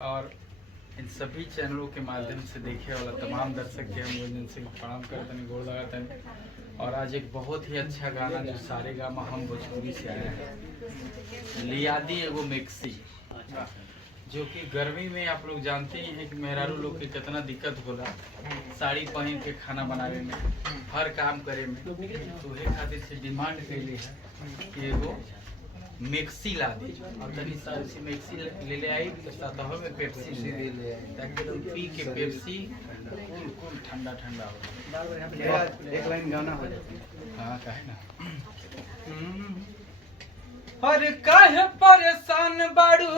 और इन सभी चैनलों के माध्यम से देखे वाला तमाम दर्शक के हम लोग से प्रणाम करते हैं, गोड़ लगाते हैं। और आज एक बहुत ही अच्छा गाना जो सारे गामा हम भोजपुरी से आया है, लियादी एगो मिक्सी, जो कि गर्मी में आप लोग जानते ही हैं कि मेहरारू लोग के कितना दिक्कत होला साड़ी पहन के खाना बनाने में, हर काम करे में। तो ये खातिर से डिमांड कैली है कि एगो मिक्सी ला दी और तनी सारी सी मिक्सी ले आई तो साथ में पेप्सी ले ले ताकि लोग पी के पेप्सी बिल्कुल ठंडा ठंडा हो। एक लाइन गाना हो जाती है। हाँ काहे ना। और काहे परेशान बाड़ू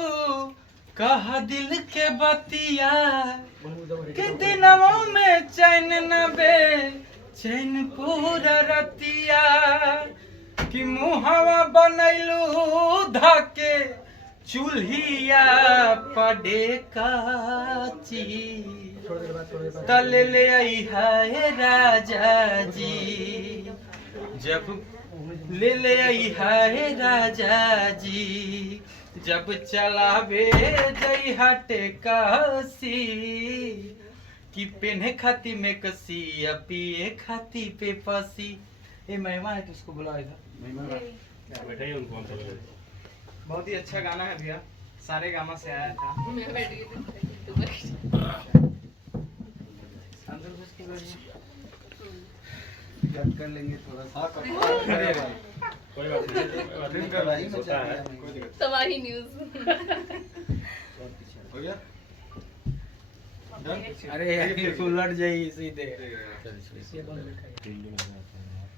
कहा दिल के बतिया कि दिनों में चैन न बे चैन पूरा रतिया कि मुहावा बनैलू धके चूल्हिया पड़े काची तल ले आई है राजा जी, जब ले आई है राजा जी, जब चलावे जई हटे कासी कि पेन्हे खाती में कसी या पिए खाती पे पसी। ये मेहमान है तो उसको बुलाओ इधर। बहुत ही अच्छा गाना है भैया, सारे गामा से आया था। अंदर घुस के बैठ कट कर लेंगे थोड़ा सा। कोई बात नहीं, तुम्हारी न्यूज़ हो गया। अरे उलट जाइए सीधे।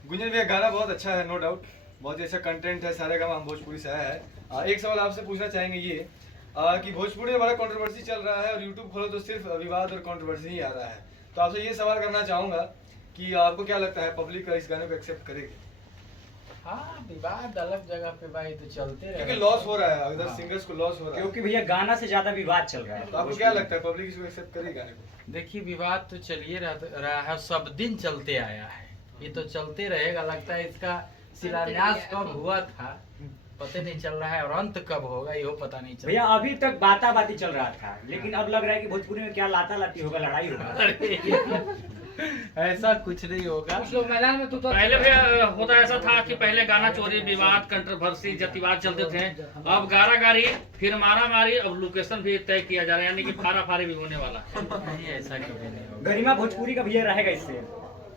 गुंजन भैया गाना बहुत अच्छा है, नो डाउट, बहुत ही अच्छा कंटेंट है, सारे गामा हम भोजपुरी से आया है। एक सवाल आपसे पूछना चाहेंगे ये कि भोजपुरी में बड़ा कंट्रोवर्सी चल रहा है और यूट्यूब खोलो तो सिर्फ विवाद और कंट्रोवर्सी ही आ रहा है। तो आपसे ये सवाल करना चाहूँगा कि आपको क्या लगता है पब्लिक इस गाने को एक्सेप्ट करेगी? हाँ, विवाद अलग जगह पे भाई तो चलते रहे, क्योंकि लॉस हो रहा है, अगर सिंगर्स को लॉस हो रहा है। क्योंकि भैया गाना से ज्यादा विवाद चल रहा है। तो आपको क्या लगता है पब्लिक इसको एक्सेप्ट करेगी गाने को? देखिए विवाद तो चलिए रहा है, सब दिन चलते आया है, ये तो चलते रहेगा। लगता है इसका शिलान्यास कब हुआ था पता नहीं चल रहा है और अंत कब होगा ये पता नहीं चल भैया अभी तक बाती चल रहा था, लेकिन अब लग रहा है कि भोजपुरी में क्या लाता लाती होगा, लड़ाई होगा। ऐसा कुछ नहीं होगा। कुछ लोग मैदान में तो पहले भी होता ऐसा था कि पहले गाना चोरी, विवाद, कंट्रोवर्सी, जतिवाद चलते थे। अब गारागारी, फिर मारा मारी, अब लोकेशन भी तय किया जा रहा है, यानी कि फारा फारी भी होने वाला है। नहीं, ऐसा कभी नहीं होगा। गरिमा भोजपुरी का भैया रहेगा इससे,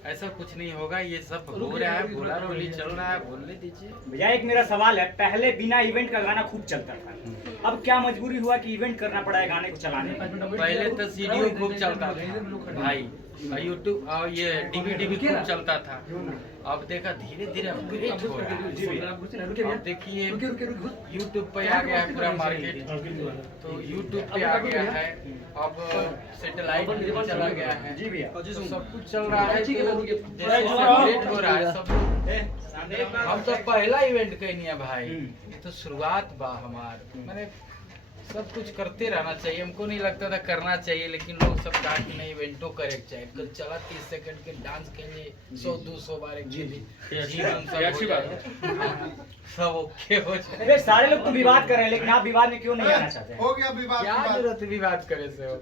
ऐसा कुछ नहीं होगा। ये सब हो रहा है, बोला बोली चल रहा है, बोलने दीजिए। भैया एक मेरा सवाल है, पहले बिना इवेंट का गाना खूब चलता था, अब क्या मजबूरी हुआ कि इवेंट करना पड़ा है गाने को चलाने? पहले तो सीडीओ खूब चलता था भाई, यूट्यूब और ये डीवीडी भी खूब चलता था। अब देखा धीरे धीरे अपग्रेड हो रहा है। अब देखिए यूट्यूब पे आ गया है पूरा मार्केट, तो यूट्यूब पे आ गया है, अब सैटेलाइट भी चला गया है। जी भैया, तो सब कुछ चल रहा है, तो जैसे अपग्रेड हो रहा है सब। हम तो पहला इवेंट कहनी है भाई, ये तो शुरुआत बा हमार, मैंने सब कुछ करते रहना चाहिए। हमको नहीं लगता था करना चाहिए, लेकिन लोग सब कहा कि नहीं इवेंटो करे चाहिए। कल चला 30 सेकंड के डांस के लिए 100-200 बार एक सब ओके हो जाए। सारे लोग तो विवाद कर रहे हैं, लेकिन आप विवाद में क्यों नहीं आना चाहते? हो गया विवाद, क्या जरूरत है विवाद करे से हो।